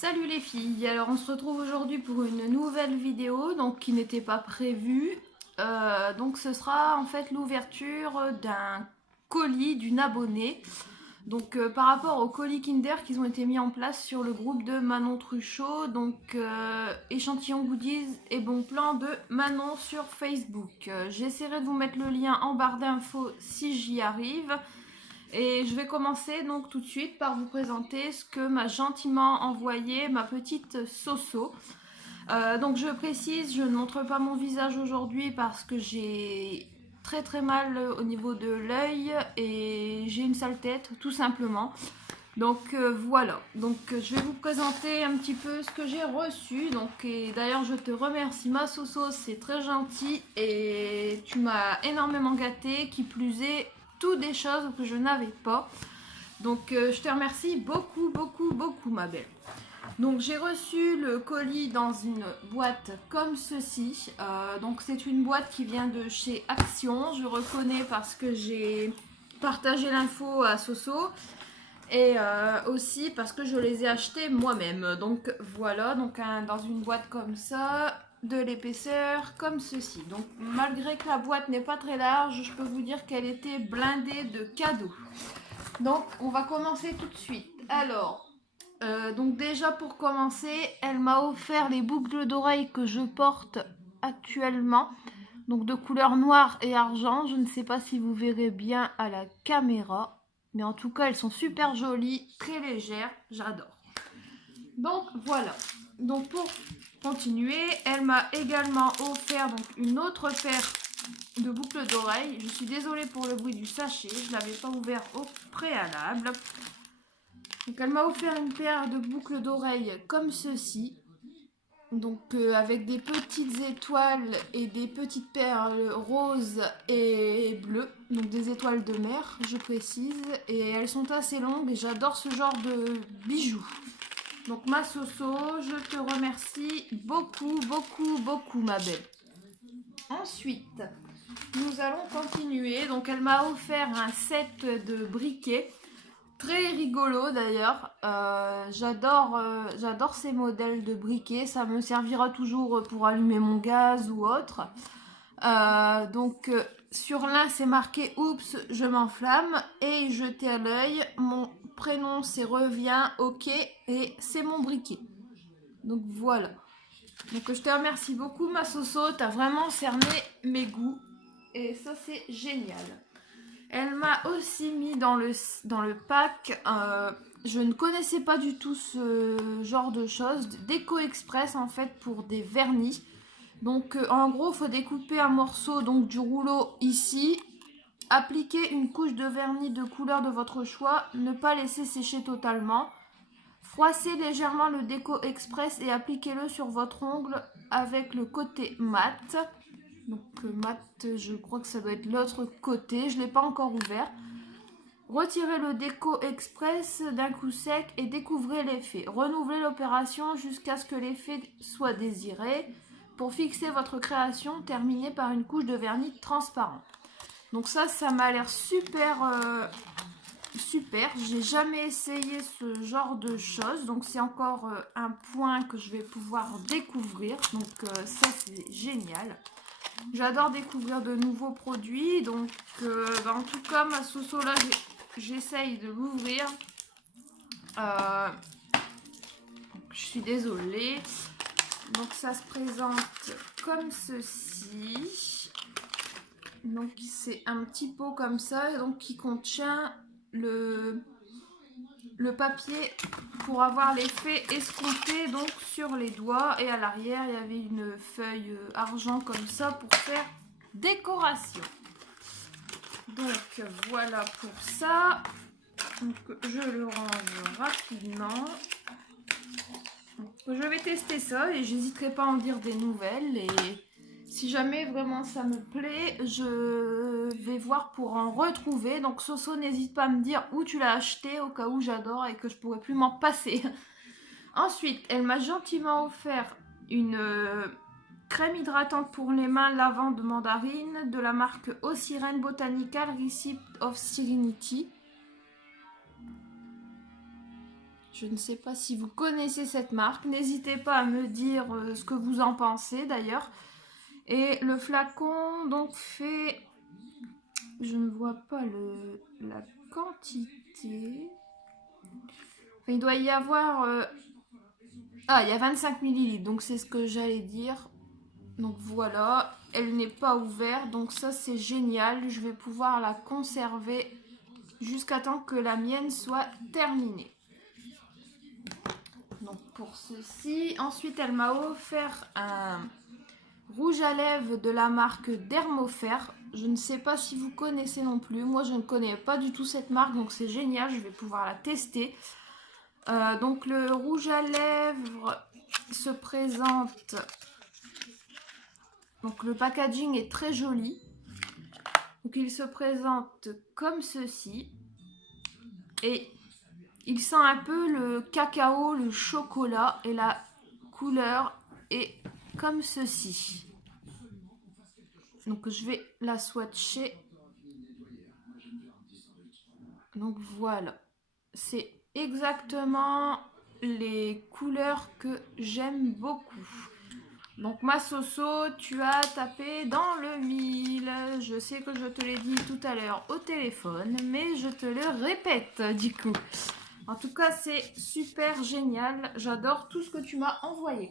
Salut les filles, alors on se retrouve aujourd'hui pour une nouvelle vidéo donc qui n'était pas prévue. Donc ce sera en fait l'ouverture d'un colis d'une abonnée. Donc par rapport aux colis Kinder qui ont été mis en place sur le groupe de Manon Truchot, donc échantillon goodies et bon plan de Manon sur Facebook. J'essaierai de vous mettre le lien en barre d'infos si j'y arrive. Et je vais commencer donc tout de suite par vous présenter ce que m'a gentiment envoyé ma petite Soso. Donc je précise, je ne montre pas mon visage aujourd'hui parce que j'ai très mal au niveau de l'œil et j'ai une sale tête tout simplement. Donc voilà, donc je vais vous présenter un petit peu ce que j'ai reçu. Donc et d'ailleurs je te remercie ma Soso, c'est très gentil et tu m'as énormément gâté, qui plus est tout des choses que je n'avais pas. Donc je te remercie beaucoup ma belle. Donc j'ai reçu le colis dans une boîte comme ceci. Donc c'est une boîte qui vient de chez Action. Je reconnais parce que j'ai partagé l'info à Soso. Et aussi parce que je les ai achetés moi-même. Donc voilà, donc dans une boîte comme ça, de l'épaisseur comme ceci. Donc malgré que la boîte n'est pas très large, je peux vous dire qu'elle était blindée de cadeaux. Donc on va commencer tout de suite. Alors, donc déjà pour commencer, elle m'a offert les boucles d'oreilles que je porte actuellement. Donc de couleur noire et argent. Je ne sais pas si vous verrez bien à la caméra. Mais en tout cas, elles sont super jolies, très légères. J'adore. Donc voilà. Donc pour continuer, elle m'a également offert donc une autre paire de boucles d'oreilles. Je suis désolée pour le bruit du sachet. Je ne l'avais pas ouvert au préalable. Donc elle m'a offert une paire de boucles d'oreilles comme ceci. Donc avec des petites étoiles et des petites perles roses et bleues, donc des étoiles de mer, je précise, et elles sont assez longues et j'adore ce genre de bijoux. Donc ma Soso, je te remercie beaucoup ma belle. Ensuite, nous allons continuer. Donc elle m'a offert un set de briquets. Très rigolo d'ailleurs, j'adore ces modèles de briquets, ça me servira toujours pour allumer mon gaz ou autre. Donc sur l'un c'est marqué oups je m'enflamme et jeté à l'œil, mon prénom c'est revient, ok, et c'est mon briquet. Donc voilà. Donc je te remercie beaucoup ma Soso, t'as vraiment cerné mes goûts et ça c'est génial. Elle m'a aussi mis dans le pack, je ne connaissais pas du tout ce genre de choses, Déco Express en fait pour des vernis. Donc en gros, il faut découper un morceau donc du rouleau ici, appliquer une couche de vernis de couleur de votre choix, ne pas laisser sécher totalement. Froissez légèrement le Déco Express et appliquez-le sur votre ongle avec le côté mat. Donc mat, je crois que ça doit être l'autre côté, je ne l'ai pas encore ouvert. Retirez le Déco Express d'un coup sec et découvrez l'effet. Renouvelez l'opération jusqu'à ce que l'effet soit désiré. Pour fixer votre création, terminez par une couche de vernis transparent. Donc ça m'a l'air super. J'ai jamais essayé ce genre de choses. Donc c'est encore un point que je vais pouvoir découvrir. Donc ça c'est génial. J'adore découvrir de nouveaux produits. Donc en tout cas ma Soso là j'essaye de l'ouvrir. Je suis désolée. Donc ça se présente comme ceci. Donc c'est un petit pot comme ça, donc qui contient le papier pour avoir l'effet escompté donc sur les doigts, et à l'arrière il y avait une feuille argent comme ça pour faire décoration. Donc voilà pour ça. Donc je le range rapidement. Je vais tester ça et j'hésiterai pas à en dire des nouvelles, et si jamais vraiment ça me plaît, je vais voir pour en retrouver. Donc Soso, n'hésite pas à me dire où tu l'as acheté au cas où j'adore et que je pourrais plus m'en passer. Ensuite, elle m'a gentiment offert une crème hydratante pour les mains lavande mandarine de la marque Ocirène Botanical Recipe of Serenity. Je ne sais pas si vous connaissez cette marque. N'hésitez pas à me dire ce que vous en pensez d'ailleurs. Et le flacon donc fait... Je ne vois pas la quantité. Enfin, il doit y avoir... Ah, il y a 25 millilitres, donc c'est ce que j'allais dire. Donc voilà, elle n'est pas ouverte, donc ça c'est génial. Je vais pouvoir la conserver jusqu'à temps que la mienne soit terminée. Donc pour ceci, ensuite elle m'a offert un rouge à lèvres de la marque Dermofer. Je ne sais pas si vous connaissez non plus, moi je ne connais pas du tout cette marque, donc c'est génial, je vais pouvoir la tester. Donc le rouge à lèvres se présente, donc le packaging est très joli. Donc il se présente comme ceci et il sent un peu le cacao, le chocolat et la couleur est comme ceci. Donc je vais la swatcher. Donc voilà, c'est exactement les couleurs que j'aime beaucoup. Donc ma Soso, tu as tapé dans le mille. Je sais que je te l'ai dit tout à l'heure au téléphone, mais je te le répète du coup. En tout cas, c'est super génial. J'adore tout ce que tu m'as envoyé.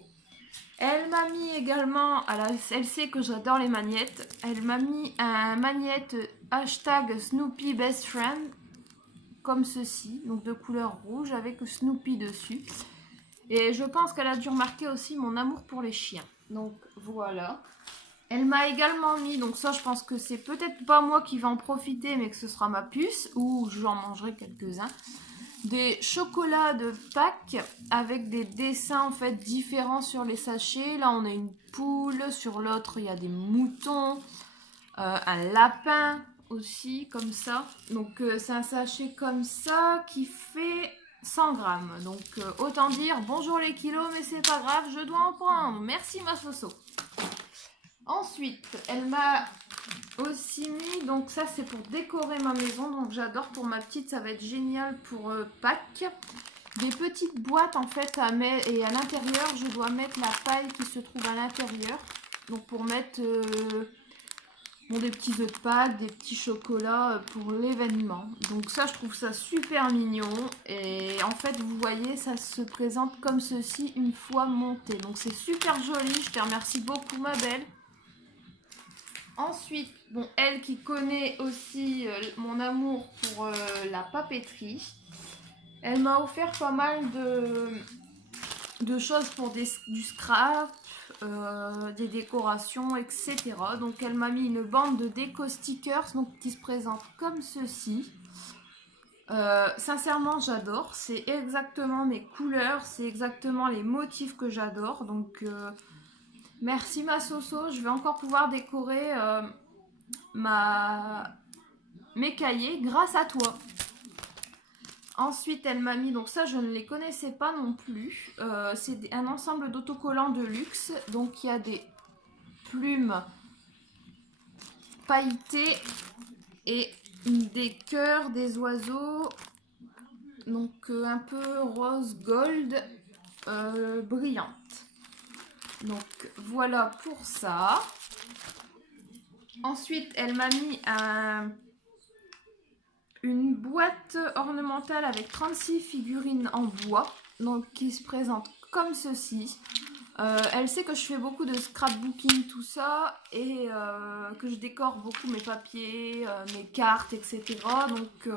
Elle m'a mis également, elle sait que j'adore les magnettes. Elle m'a mis un magnette hashtag Snoopy Best Friend, comme ceci, donc de couleur rouge avec Snoopy dessus. Et je pense qu'elle a dû remarquer aussi mon amour pour les chiens. Donc voilà. Elle m'a également mis, donc ça je pense que c'est peut-être pas moi qui vais en profiter, mais que ce sera ma puce, ou j'en mangerai quelques-uns. Des chocolats de Pâques avec des dessins en fait différents sur les sachets. Là on a une poule, sur l'autre il y a des moutons, un lapin aussi comme ça. Donc c'est un sachet comme ça qui fait 100 grammes. Donc autant dire bonjour les kilos, mais c'est pas grave, je dois en prendre. Merci ma Soso. Ensuite, elle m'a aussi mis, donc ça c'est pour décorer ma maison, donc j'adore pour ma petite, ça va être génial pour Pâques. Des petites boîtes en fait à mettre, et à l'intérieur je dois mettre la paille qui se trouve à l'intérieur. Donc pour mettre des petits œufs de Pâques, des petits chocolats pour l'événement. Donc ça je trouve ça super mignon, et en fait vous voyez ça se présente comme ceci une fois monté. Donc c'est super joli, je te remercie beaucoup ma belle. Ensuite, bon, elle qui connaît aussi mon amour pour la papeterie, elle m'a offert pas mal de choses pour du scrap, des décorations, etc. Donc elle m'a mis une bande de déco stickers donc, qui se présente comme ceci. Sincèrement j'adore, c'est exactement mes couleurs, c'est exactement les motifs que j'adore. Donc merci ma Soso, je vais encore pouvoir décorer mes cahiers grâce à toi. Ensuite elle m'a mis, donc ça je ne les connaissais pas non plus, c'est un ensemble d'autocollants de luxe. Donc il y a des plumes pailletées et des cœurs, des oiseaux, donc un peu rose gold brillante. Donc voilà pour ça. Ensuite elle m'a mis une boîte ornementale avec 36 figurines en bois, donc qui se présente comme ceci. Elle sait que je fais beaucoup de scrapbooking, tout ça, et que je décore beaucoup mes papiers, mes cartes, etc. Donc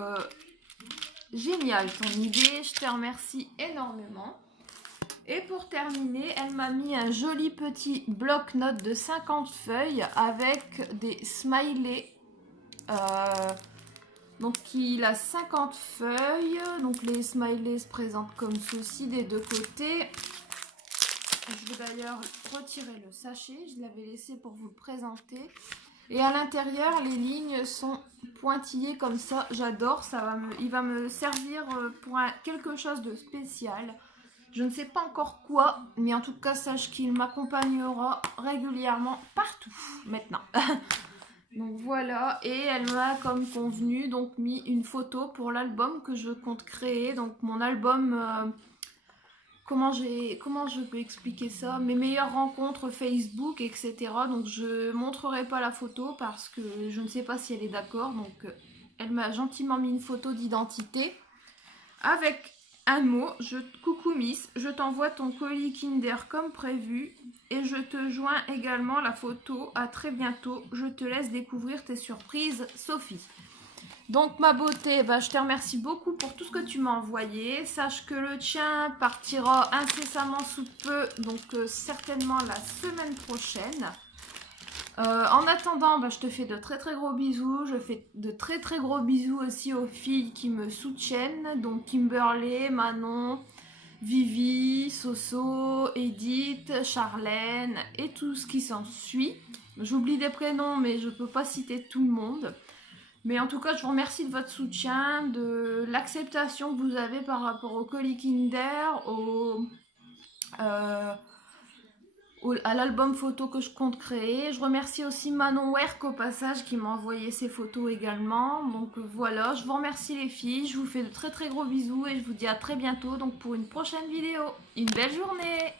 génial ton idée, je te remercie énormément. Et pour terminer, elle m'a mis un joli petit bloc-notes de 50 feuilles avec des smileys. Donc il a 50 feuilles, donc les smileys se présentent comme ceci des deux côtés. Je vais d'ailleurs retirer le sachet, je l'avais laissé pour vous le présenter. Et à l'intérieur, les lignes sont pointillées comme ça, j'adore, il va me servir pour quelque chose de spécial. Je ne sais pas encore quoi, mais en tout cas, sache qu'il m'accompagnera régulièrement partout maintenant. Donc voilà, et elle m'a comme convenu donc mis une photo pour l'album que je compte créer. Donc mon album, comment je peux expliquer ça? Mes meilleures rencontres Facebook, etc. Donc je montrerai pas la photo parce que je ne sais pas si elle est d'accord. Donc elle m'a gentiment mis une photo d'identité avec un mot. Coucou Miss, je t'envoie ton colis Kinder comme prévu et je te joins également la photo. À très bientôt. Je te laisse découvrir tes surprises, Sophie. Donc ma beauté, bah, je te remercie beaucoup pour tout ce que tu m'as envoyé. Sache que le tien partira incessamment sous peu, donc certainement la semaine prochaine. En attendant, bah, je te fais de très très gros bisous. Je fais de très très gros bisous aussi aux filles qui me soutiennent. Donc Kimberly, Manon, Vivi, Soso, Edith, Charlène et tout ce qui s'ensuit. J'oublie des prénoms mais je ne peux pas citer tout le monde. Mais en tout cas, je vous remercie de votre soutien, de l'acceptation que vous avez par rapport au colis Kinder, euh, à l'album photo que je compte créer. Je remercie aussi Manon Werk au passage qui m'a envoyé ses photos également. Donc voilà, je vous remercie les filles, je vous fais de très très gros bisous et je vous dis à très bientôt donc pour une prochaine vidéo. Une belle journée!